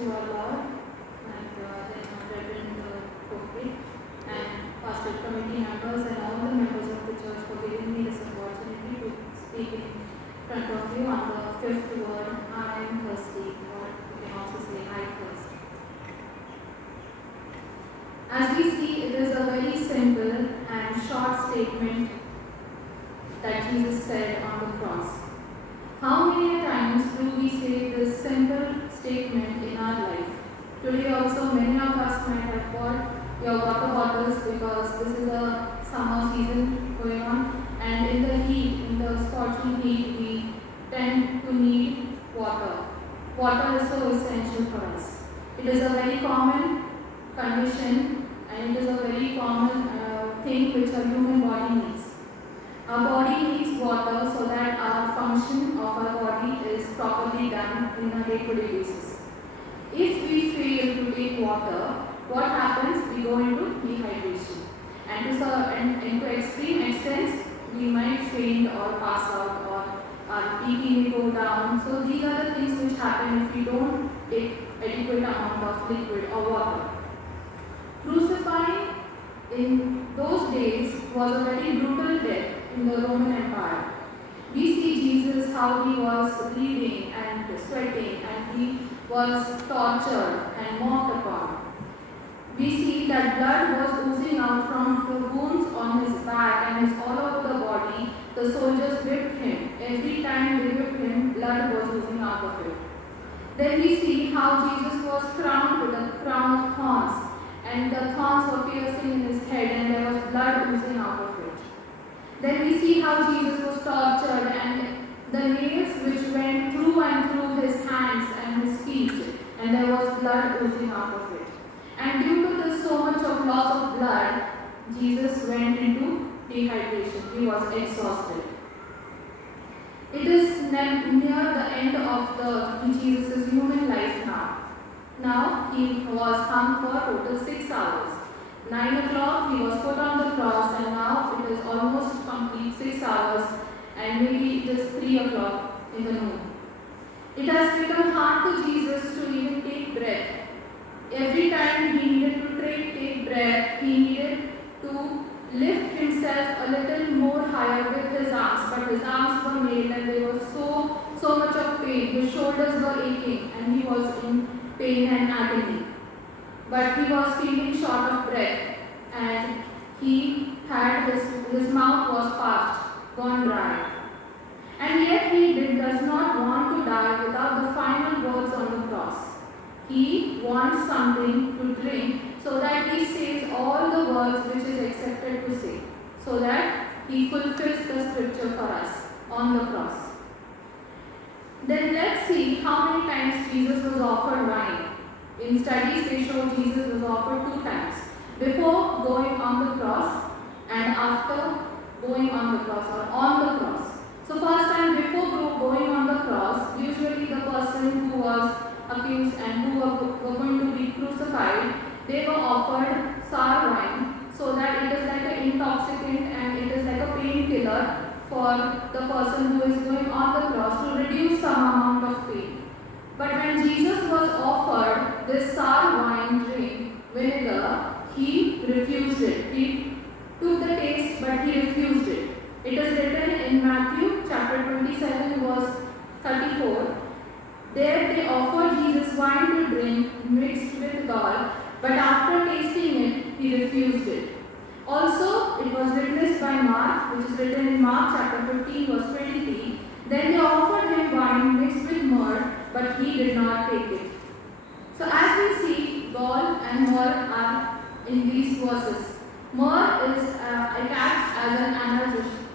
to our Lord, and then our Reverend Pulpit, and Pastor Committee members, and all the members of the church for giving me this opportunity to speak in front of you on the fifth word, I am thirsty, or you can also say, I thirst. As we see, it is a very simple and short statement that Jesus said on the cross. How many times do we say this simple statement in our life? Today also many of us might have bought your water bottles because this is a summer season going on, and in the heat, in the scorching heat, we tend to need water. Water is so essential for us. It is a very common condition, and it is a very common thing which a human body needs. Our body needs water so that our function of our body is properly done in a day-to-day basis. If we fail to take water, what happens? We go into dehydration. And to extreme extents, we might faint or pass out, or our BP may go down. So these are the things which happen if we don't take adequate amount of liquid or water. Crucifying in those days was a very brutal death in the Roman Empire. We see Jesus how he was bleeding and sweating, and he was tortured and mocked upon. We see that blood was oozing out from the wounds on his back and his all over the body. The soldiers whipped him. Every time they whipped him, blood was oozing out of it. Then we see how Jesus was crowned with a crown of thorns, and the thorns were piercing in his head, and there was blood oozing out of it. Then we see how Jesus was tortured, and the nails which went through and through his hands and his feet, and there was blood oozing out of it. And due to this so much of loss of blood, Jesus went into dehydration. He was exhausted. It is near the end of Jesus' human life now. Now he was hung for total 6 hours. 9 o'clock he was put on the cross, and now it is almost complete 6 hours, and maybe it is 3 o'clock in the noon. It has become hard to Jesus to even take breath. Every time he needed to take breath, he needed to lift himself a little more higher with his arms, but his arms were nailed and they were so much of pain. His shoulders were aching and he was in pain and agony. But he was feeling short of breath, and he had his mouth was parched, gone dry. And yet he does not want to die without the final words on the cross. He wants something to drink so that he says all the words which is accepted to say, so that he fulfills the scripture for us on the cross. Then let's see how many times Jesus was offered wine. In studies they show Jesus was offered 2 times. Before going on the cross and after going on the cross, or on the cross. So first time before going on the cross, usually the person who was accused and who were going to be crucified, they were offered sour wine, so that it is like an intoxicant and it is like a painkiller for the person who is going on the cross to reduce some amount of pain. But when Jesus was offered this sour wine drink, vinegar, he refused it. He took the taste, but he refused it. It is written in Matthew chapter 27 verse 34. There they offered Jesus wine to drink mixed with gall, but after tasting it, he refused it. Also, it was witnessed by Mark, which is written in Mark chapter 15 verse 23. Then they offered him wine mixed with myrrh, but he did not take it. So as we see, gall and myrrh are in these verses. Myrrh is attached as an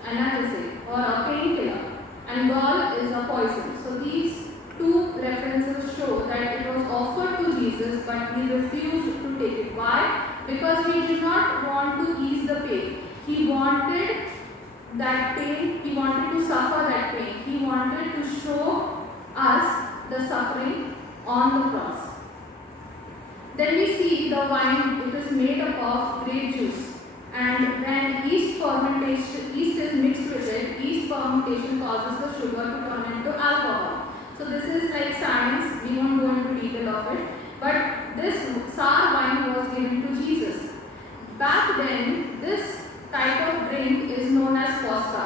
analgesic or a painkiller, and gall is a poison. So these 2 references show that it was offered to Jesus, but he refused to take it. Why? Because he did not want to ease the pain. He wanted that pain, he wanted to suffer that pain. He wanted to show us the suffering on the cross. Then we see the wine, it is made up of grape juice. And when yeast is mixed with it, yeast causes the sugar to turn into alcohol. So this is like science, we won't go into detail of it. But this sour wine was given to Jesus. Back then, this type of drink is known as posca.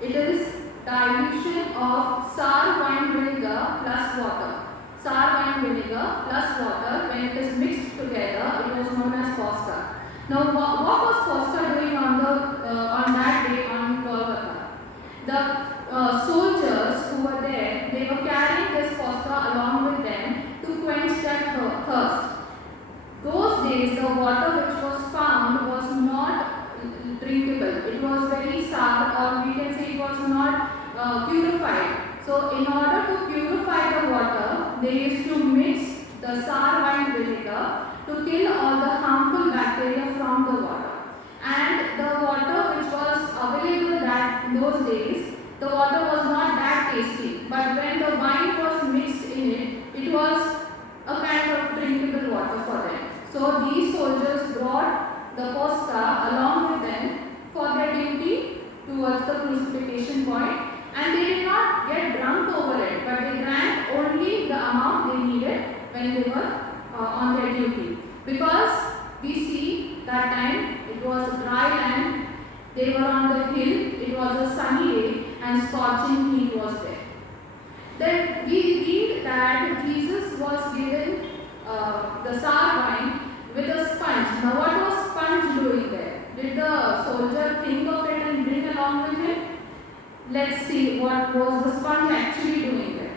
It is dilution of sour wine vinegar plus water. Sour wine vinegar plus water, when it is mixed together, it was known as posca. Now, what was posca doing on that day on Golgotha? The soldiers who were there, they were carrying this posca along with them to quench their thirst. Those days, the water which was found was not drinkable. It was very sour, or we can say it was not purified. So, in order to purify the water, they used to mix the sour wine vinegar to kill all the harmful bacteria from the water. And the water which was available in those days, the water was not that tasty. But when the wine was mixed in it, it was a kind of drinkable water for them. So these soldiers brought the posca along with them for their duty towards the crucifixion point, and they did not get drunk over it, but they drank only the amount they needed when they were on their duty. Because we see that time it was dry land, they were on the hill, it was a sunny day and scorching heat was there. Then we read that Jesus was given the sour wine with a sponge. Now what was sponge doing there? Did the soldier think of it and bring along with him? Let's see what was the sponge actually doing there.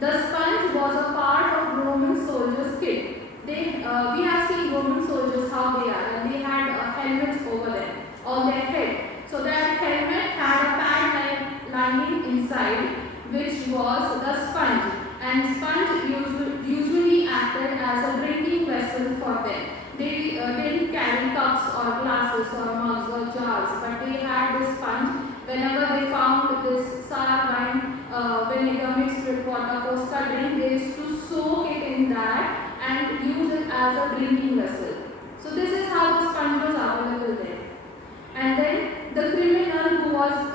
The sponge was a part of Roman soldiers' kit. We have seen Roman soldiers how they are, and they had helmets over them on their head. So that helmet had a pad lining inside, which was the sponge, and sponge usually acted as a drinking vessel for them. They didn't carry cups or glasses or mugs or jars, but they had this sponge. Whenever they found this sour wine vinegar mixed with water, posca drink, they used to soak it in that and use it as a drinking vessel. So this is how the sponge was available there. And then the criminal who was,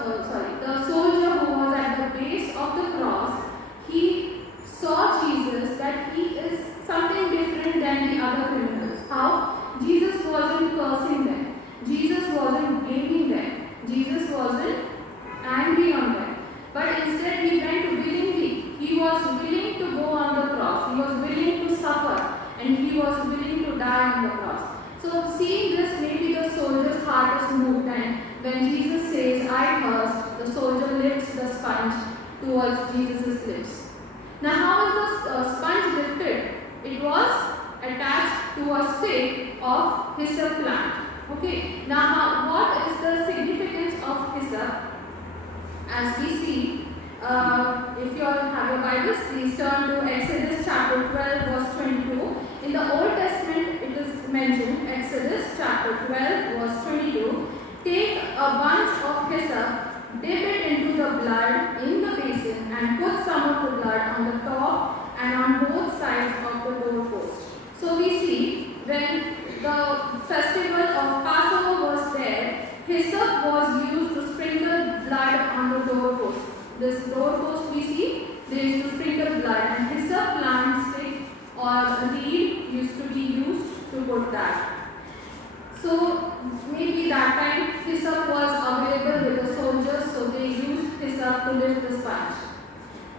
the soldier who was at the base of the cross, he saw Jesus that he is something different than the other criminals. How? Jesus wasn't cursing them. Jesus wasn't blaming them. Jesus wasn't angry on them. But instead he went willingly. He was willing to go on the cross. He was willing to suffer. And he was willing to die on the cross. So seeing this, maybe the soldier's heart is moved, and when Jesus says, "I thirst," the soldier lifts the sponge towards Jesus' lips. Now how is the sponge lifted? It was attached to a stick of hyssop plant. Okay. Now what is the significance of hyssop? As we see, if you all have your Bibles, please turn to Exodus chapter 12 verse 22. In the Old Testament it is mentioned, Exodus chapter 12 verse 22, take a bunch of hyssop, dip it into the blood in the basin and put some of the blood on the top and on both sides of the doorpost. So we see when the festival of Passover was there, hyssop was used to sprinkle blood on the doorpost. This doorpost we see, they used to sprinkle blood, and hyssop plant stick or reed used to be used to put that. So maybe that time hyssop was available with the soldiers, so they used hyssop to lift the sponge.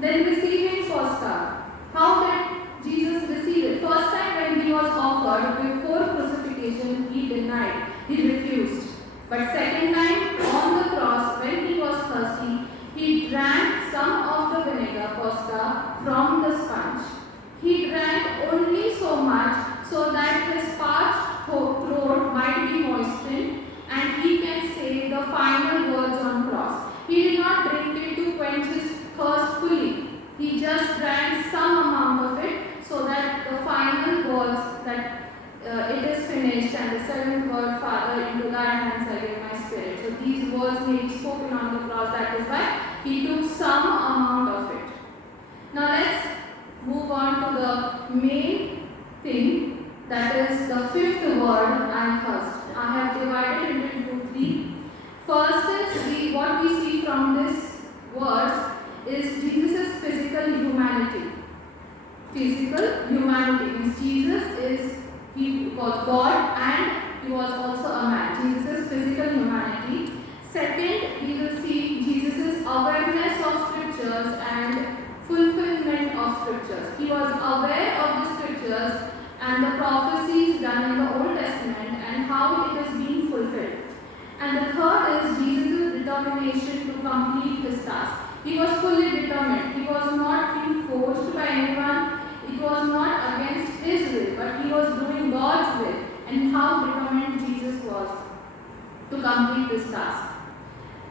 Then receiving posca. How did Jesus receive it? First time when he was offered before crucifixion, he denied, he refused. But second time on the cross, when he was thirsty, he drank some of the vinegar posca from the sponge. He drank only so much so that his parched throat might be moistened and he can say the final words on cross. He did not drink it to quench his thirst fully. He just drank some amount of it so that the final words that it is finished, and the seventh word, Father, into thy hands I give my spirit. So these words may be spoken on the cross. That is why he took some amount of it. Now let's move on to the main thing, that is the fifth word, I thirst. I have divided it into three. First is what we see from this verse is Jesus' physical humanity. Physical physical humanity. Means he was God and he was also a man. Jesus' physical humanity. Second, we will see Jesus' awareness of scriptures and fulfillment of scriptures. He was aware of the scriptures and the prophecies done in the Old Testament and how it is being fulfilled. And the third is Jesus' determination to complete his task. He was fully determined. He was not being forced by anyone. It was not against his will, but he was doing God's will. And how determined Jesus was to complete this task.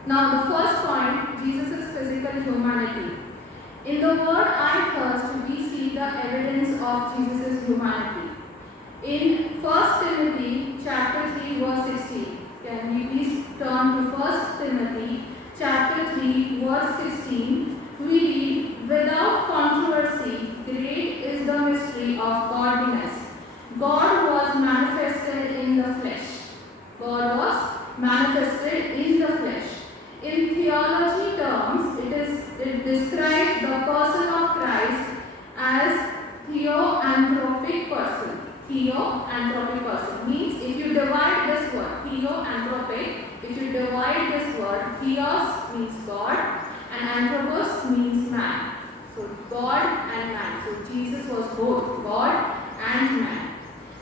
Now the first point, Jesus' physical humanity. In the word I thirst, we see the evidence of Jesus' humanity. In 1 Timothy chapter 3 verse 16, can we please turn to 1 Timothy chapter 3 verse 16, we read, without controversy, great is the mystery of godliness. God was manifested in the flesh. God was manifested in the flesh. In theology terms, it describes the person of Christ as theoanthropic person. Theoanthropic person means if you divide this word, theoanthropic, if you divide this word, theos means God and anthropos means man. So God and man. So Jesus was both God and man.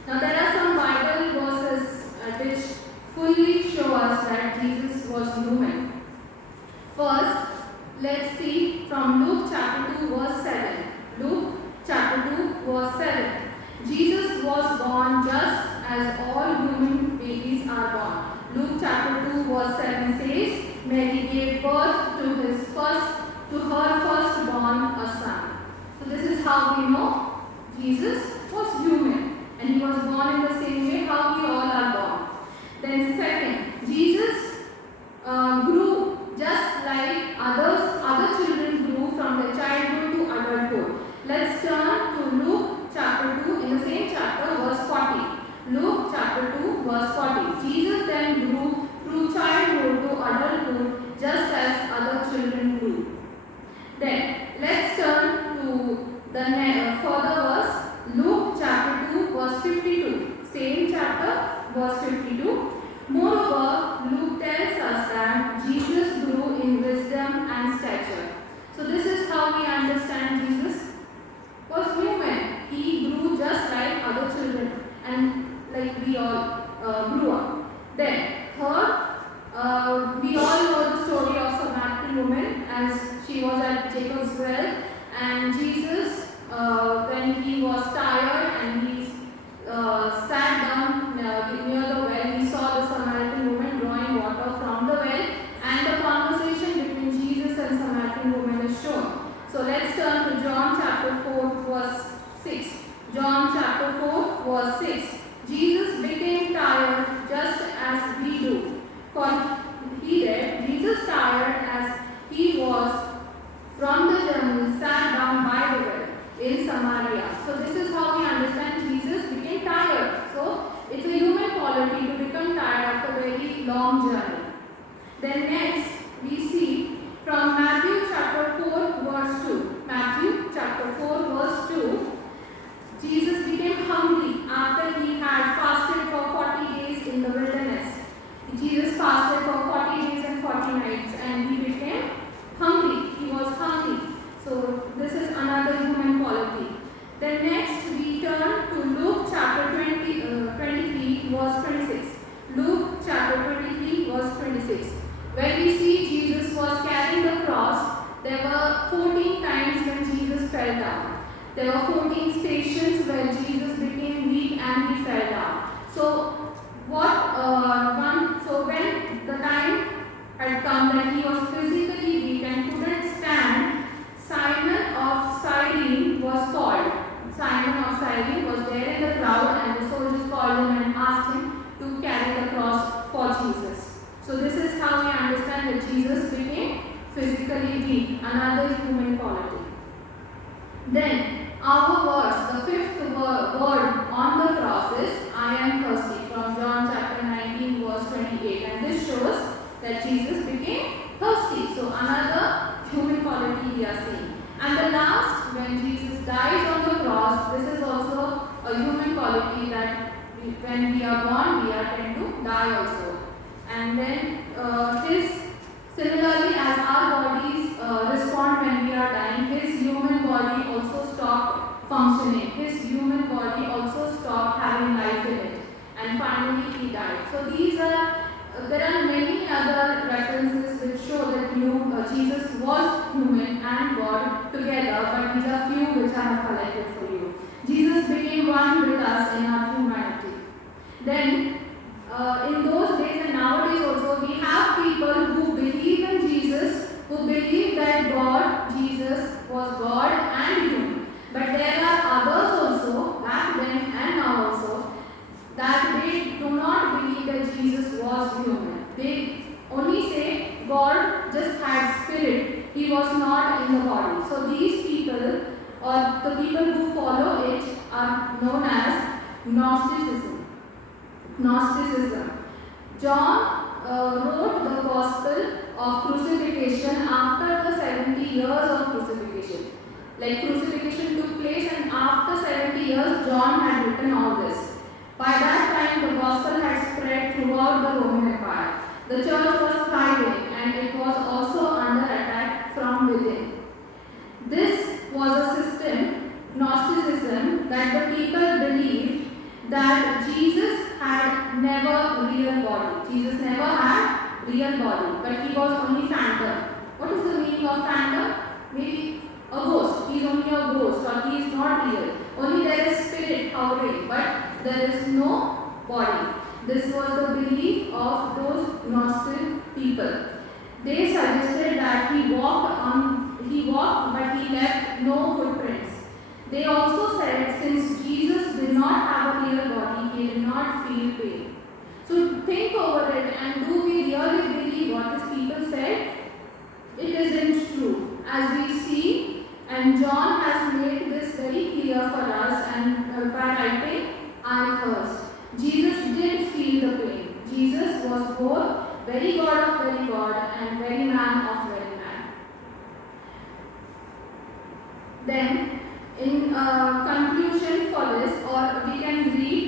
Now there are some Bible verses which fully show us that Jesus was human. First, let's see from Luke chapter 2 verse 7. Luke chapter 2 verse 7. Jesus was born just as all human babies are born. Luke chapter 2 verse 7 says, Mary gave birth to her firstborn, a son. So this is how we know Jesus was human and he was born in the same way how we all are born. Then second, Jesus grew just like other children grew from their childhood to adulthood. Let's turn to Luke chapter 2 in the same chapter verse 40. Luke chapter 2 verse 40. Jesus then grew through childhood to adulthood just as other children grew. Then let's turn to the further verse. Luke chapter 2 verse 52. Same chapter verse 52. Moreover, Luke tells us that Jesus grew in wisdom and stature. So this is how we understand Jesus was human. He grew just like other children and like we all grew up. Then third, we all know the story of Samaritan woman as she was at Jacob's well and Jesus when he was tired and he sat down near the well, he saw the Samaritan woman drawing water from the well and the conversation between Jesus and Samaritan woman is shown. So let's turn to John chapter 4 verse 6. John chapter 4 verse 6. Jesus became tired just as we do. For he read, Jesus tired as he was from the journey sat down by the well in Samaria. So this is how we understand Jesus became tired. So it's a human quality to become tired after a very long journey. Then next we see from Matthew chapter 4 verse 2. Matthew chapter 4 verse 2. Jesus became hungry after he had fasted for 40 days in the wilderness. Jesus fasted for 40 days and 40 nights and he became hungry. He was hungry. So this is another human quality. Then next we turn to Luke chapter 23 verse 26. Luke chapter 23 verse 26. When we see Jesus was carrying the cross, there were 14 times when Jesus fell down. There were 14 stations where Jesus became weak and he fell down. So when the time had come that he was physically weak and couldn't stand, Simon of Cyrene was called. Simon of Cyrene was there in the crowd and the soldiers called him and asked him to carry the cross for Jesus. So this is how we understand that Jesus became physically weak, another human quality. Then our verse, the fifth word on the cross is, I am thirsty, from John chapter 19 verse 28. And this shows that Jesus became thirsty. So die also. And then similarly as our bodies respond when we are dying, his human body also stopped functioning. His human body also stopped having life in it. And finally he died. So there are many other references which show that Jesus was human and God together, but these are few which I have collected for you. Jesus became one with us in our humanity. Then, in those days and nowadays also, we have people who believe in Jesus, who believe that Jesus was God and human. But there are others also, back then and now also, that they do not believe that Jesus was human. They only say God just had spirit, he was not in the body. So these people, or the people who follow it, are known as Gnosticism. John wrote the gospel of crucifixion after the 70 years of crucifixion. Like crucifixion took place, and after 70 years John had written all this. By that time the gospel had spread throughout the Roman Empire. The church was thriving and it was also under attack from within. This was a system, Gnosticism, that the people believed that Jesus had never real body. Jesus never had real body, but he was only phantom. What is the meaning of phantom? Maybe a ghost. He is only a ghost, or he is not real. Only there is spirit hovering, but there is no body. This was the belief of those Gnostic people. They suggested that he walked, but he left no footprints. They also said since Jesus did not have a real body, he did not feel pain. So think over it, and do we really believe what these people said? It isn't true. As we see, and John has made this very clear for us, and by writing, I thirst. Jesus did feel the pain. Jesus was both very God of very God and very man of very man. Then, in conclusion for this, or we can read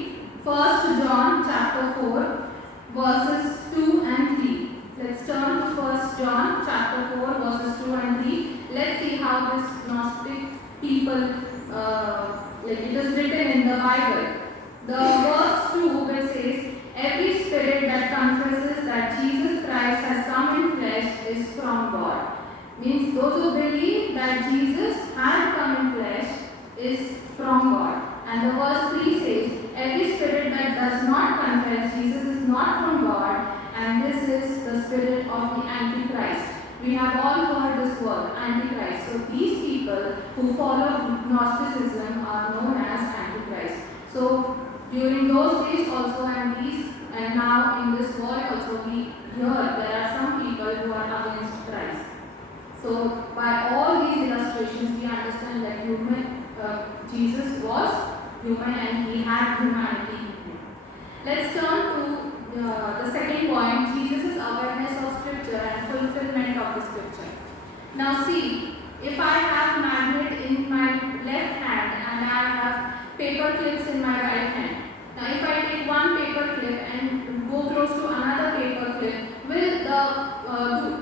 1 John chapter 4, verses 2 and 3. Let's turn to 1 John chapter 4, verses 2 and 3. Let's see how this Gnostic people, like it is written in the Bible. The verse 2 which says, every spirit that confesses that Jesus Christ has come in flesh is from God. Means those who believe that Jesus had come in flesh is from God. And the verse 3 says, every spirit that does not confess Jesus is not from God, and this is the spirit of the Antichrist. We have all heard this word, Antichrist. So these people who follow Gnosticism are known as Antichrist. So during those days also, and now in this world also, we hear there are some people who are against Christ. So by all these illustrations, we understand that Jesus was human and he had humanity. Let's turn to the second point, Jesus' awareness of scripture and fulfillment of the scripture. Now see, if I have magnet in my left hand and I have paper clips in my right hand. Now if I take one paper clip and go close to another paper clip, will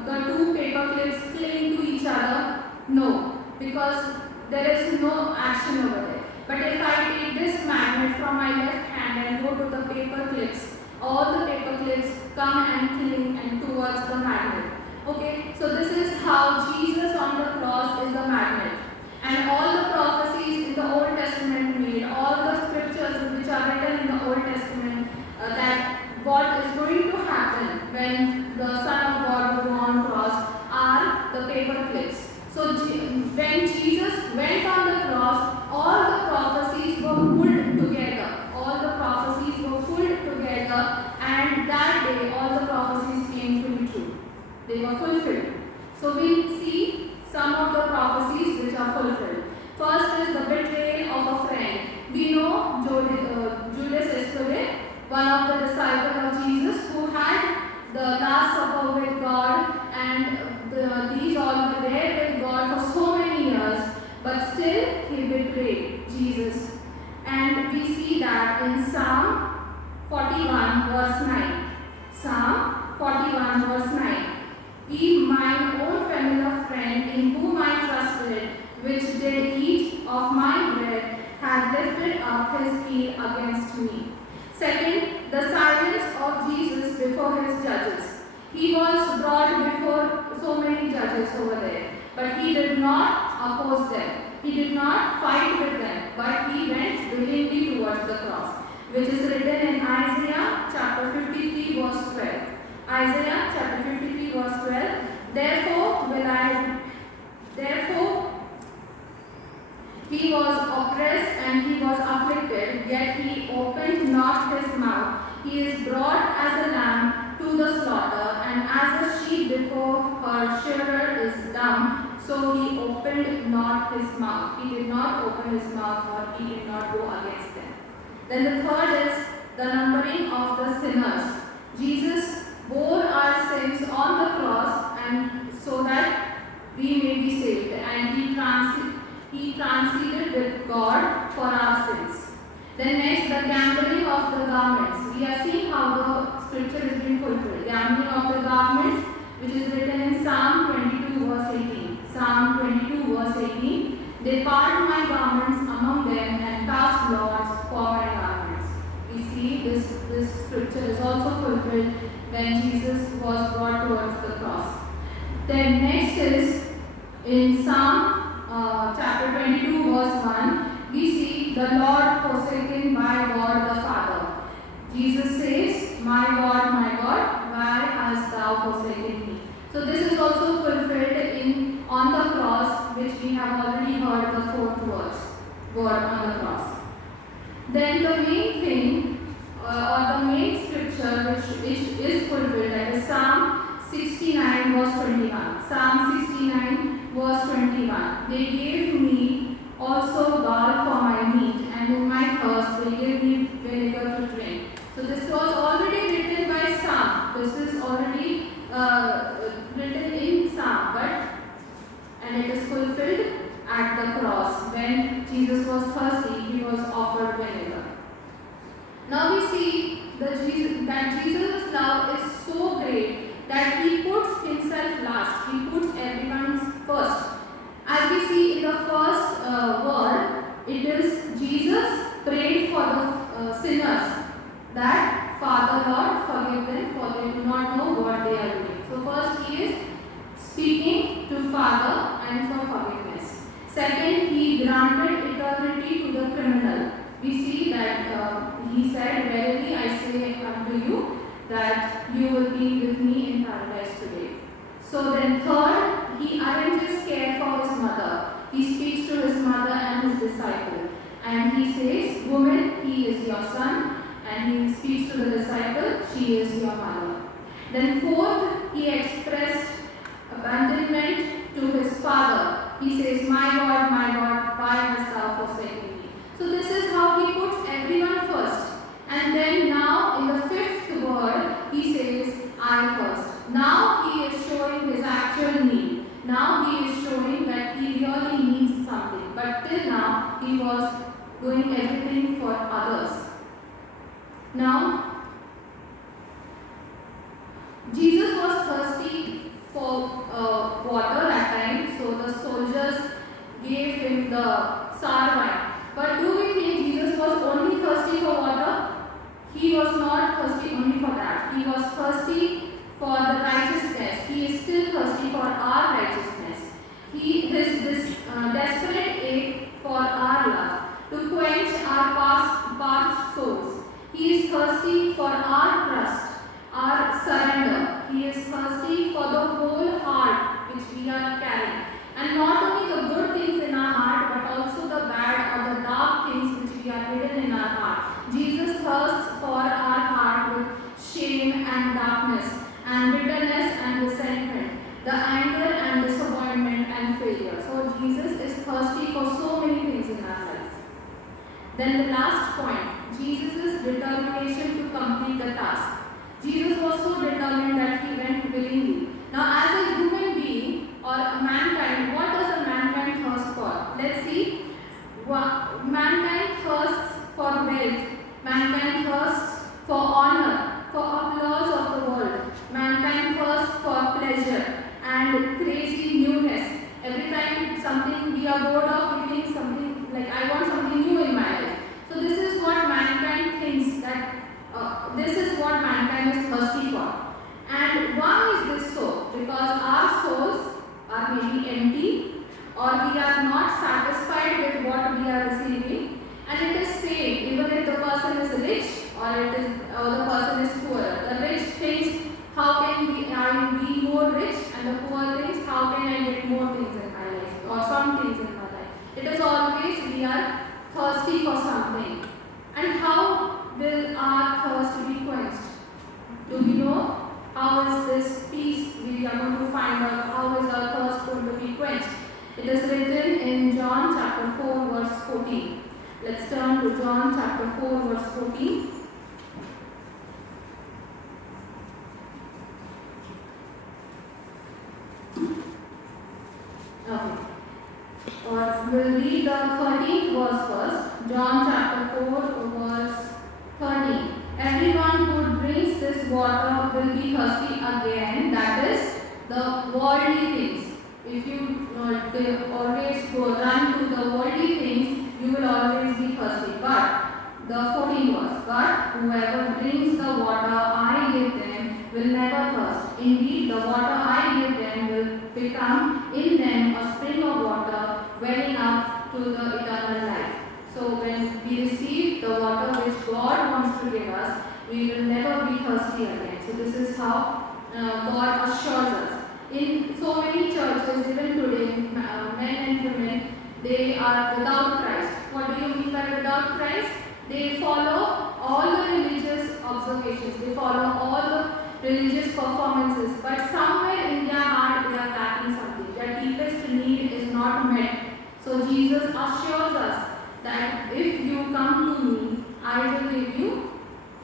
the two paper clips cling to each other? No, because there is no action over there. But if I take this magnet from my left hand and go to the paper clips, all the paper clips come and cling and towards the magnet. Okay, so this is how Jesus on the cross is the magnet. And all the prophecies in the Old Testament made, all the scriptures which are written in the Old Testament, that what is going to happen when the Son of God will go on cross are the paper clips. So when Jesus went on the cross, all the prophecies were pulled together. All the prophecies were pulled together, and that day all the prophecies came to be true. They were fulfilled. So we see some of the prophecies which are fulfilled. First is the betrayal of a friend. We know Judas Iscariot, one of the disciples of Jesus, who had the Last Supper with God, and these all were there with God for so many years, but still he betrayed Jesus. And we see that in Psalm 41 verse 9. Psalm 41 verse 9. He, mine own familiar friend, in whom I trusted, which did eat of my bread, had lifted up his heel against me. Second, the silence of Jesus before his judges. He was brought before so many judges over there, but he did not oppose them. He did not fight with them, but he went willingly towards the cross, which is written in Isaiah chapter 53 verse 12. Isaiah chapter 53 verse 12. Therefore he was oppressed and he was afflicted, yet he opened not his mouth. He is brought as a lamb to the slaughter, and as a sheep before her shearer is dumb, so he opened not his mouth. He did not open his mouth, or he did not go against them. Then the third is the numbering of the sinners. Jesus bore our sins on the cross, and so that we may be saved, and he transited with God for our sins. Then next, the gambling of the garments. We are seeing how the scripture is being fulfilled. Gambling of the garments, which is written in Psalm 22 verse 18. Psalm 22 verse 18. They part my garments among them and cast lots for my garments. We see this scripture is also fulfilled when Jesus was brought towards the cross. Then next is in Psalm chapter 22 verse 1. We see the Lord forsaken by God the Father. Jesus says, my God, why hast thou forsaken me? So this is also fulfilled on the cross, which we have already heard the fourth word on the cross. Then the main thing, or the main scripture which is fulfilled, that is Psalm 69 verse 21. Psalm 69 verse 21. They gave me also gall for my meat, and in my thirst they gave me vinegar to drink. So this was already written by Psalm. This is already written in Psalm, and it is fulfilled at the cross. When Jesus was thirsty, he was offered vinegar. Now we see that Jesus' love is so great that he puts himself last. He puts everyone's first. As we see in the first word, it is Jesus prayed for the sinners that Father Lord forgive them, for they do not know what they are doing. So first he is speaking to Father and for forgiveness. Second, he granted eternity to the criminal. We see that he said, verily I say unto you that you will be with me in paradise today. So then third, he arranges care for his mother. He speaks to his mother and his disciple. And he says, woman, he is your son. And he speaks to the disciple, she is your mother. Then fourth, he expressed abandonment to his father. He says, my God, why hast thou forsaken me? So this is how he puts everyone first. And then now in the fifth word, he says, I first. Now he is showing his actual need. Now he is showing that he really needs something. But till now, he was doing everything for others. Now, Jesus was thirsty for water that time, so the soldiers gave him the sour wine. But do we think Jesus was only thirsty for water? He was not thirsty only for that. He was thirsty for the righteousness. He is still thirsty for our righteousness. His desperate ache for our love, to quench our past souls. He is thirsty for our trust, our surrender. He is thirsty for the whole heart which we are carrying. And not only the good things in our heart, but also the bad or the dark things which we are hidden in our heart. Jesus thirsts for our heart with shame and darkness, and bitterness and resentment, the anger and disappointment and failure. So Jesus is thirsty for so many things in our lives. Then the last point, Jesus' determination to complete the task. Jesus was so determined that he went willingly. Now as a human being or a mankind, what does a mankind thirst for? Let's see. Mankind thirsts for wealth. Mankind thirsts for honor, for applause of the world. the person is poorer. The rich thinks, how can I be more rich? And the poor thinks, how can I get more things in my life or some things in my life? It is always we are thirsty for something. And how will our thirst be quenched? Do we know how is this peace we are going to find out? How is our thirst going to be quenched? It is written in John chapter 4 verse 14. Let's turn to John chapter 4 verse 14. Okay. Or we'll read the 13th verse first. John chapter 4 verse 13. Everyone who drinks this water will be thirsty again. That is the worldly things. If you always run to the worldly things, you will always be thirsty. But the 14th verse. But whoever drinks the water I give them will never thirst. Indeed, the water I give them will become in them a spring of water welling up to the eternal life. So when we receive the water which God wants to give us, we will never be thirsty again. So this is how God assures us. In so many churches, even today, men and women, they are without Christ. What do you mean by without Christ? They follow all the religious observations. They follow all the religious performances. But somewhere in their heart, they are lacking something. Their deepest need is not met. So Jesus assures us that if you come to me, I will give you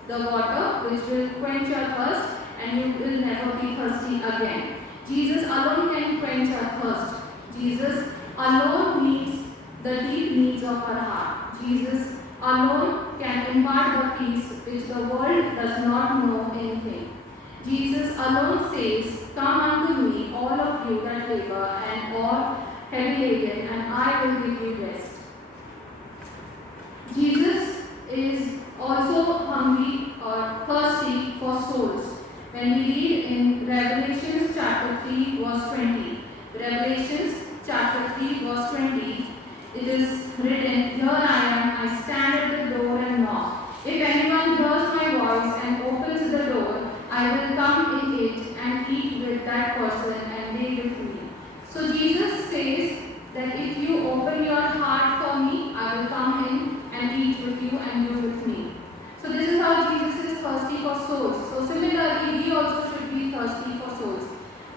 the water which will quench your thirst and you will never be thirsty again. Jesus alone can quench our thirst. Jesus alone meets the deep needs of our heart. Jesus alone can impart the peace which the world does not know anything. Jesus alone says, come unto me, all of you that labor and all heavy laden, and I will give you rest. Jesus is also hungry or thirsty for souls. When we read in Revelations chapter 3 verse 20, Revelations chapter 3 verse 20, it is written, here I am, I stand at the door and knock. If anyone hears my voice and opens the door, I will come in it and eat with that person and they with me. So Jesus says that if you open your heart for me, I will come in and eat with you and you with me. So this is how Jesus is thirsty for souls. So similarly, we also should be thirsty for souls.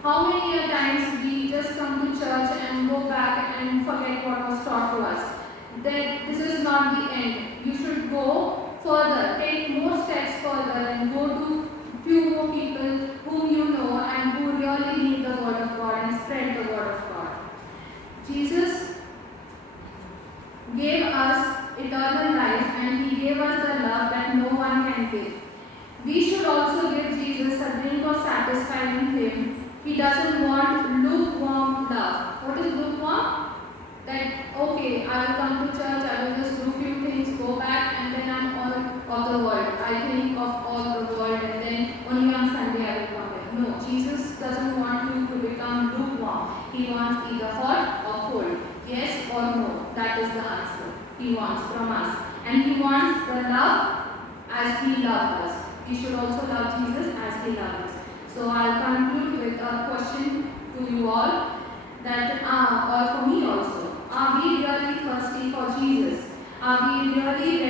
How many times we just come to church and go back and forget what was taught to us? Then this is not the end. You should go further, take more steps further and go to few more people whom you know and who really need the word of God and spread the word of God. Jesus gave us eternal life and he gave us the love that no one can give. We should also give Jesus a drink of satisfying him. He doesn't want lukewarm love. What is lukewarm? That, okay, I will come to church, I will just do few things, go back and then I'm all of the world. I think of all the world and then only on Sunday I will come back. No, Jesus doesn't want you to become lukewarm. He wants either hot or cold. Yes or no. That is the answer he wants from us. And he wants the love as he loved us. We should also love Jesus as he loved us. So I'll conclude with a question to you all that, or for me also. Are we really thirsty for Jesus? Are we really ready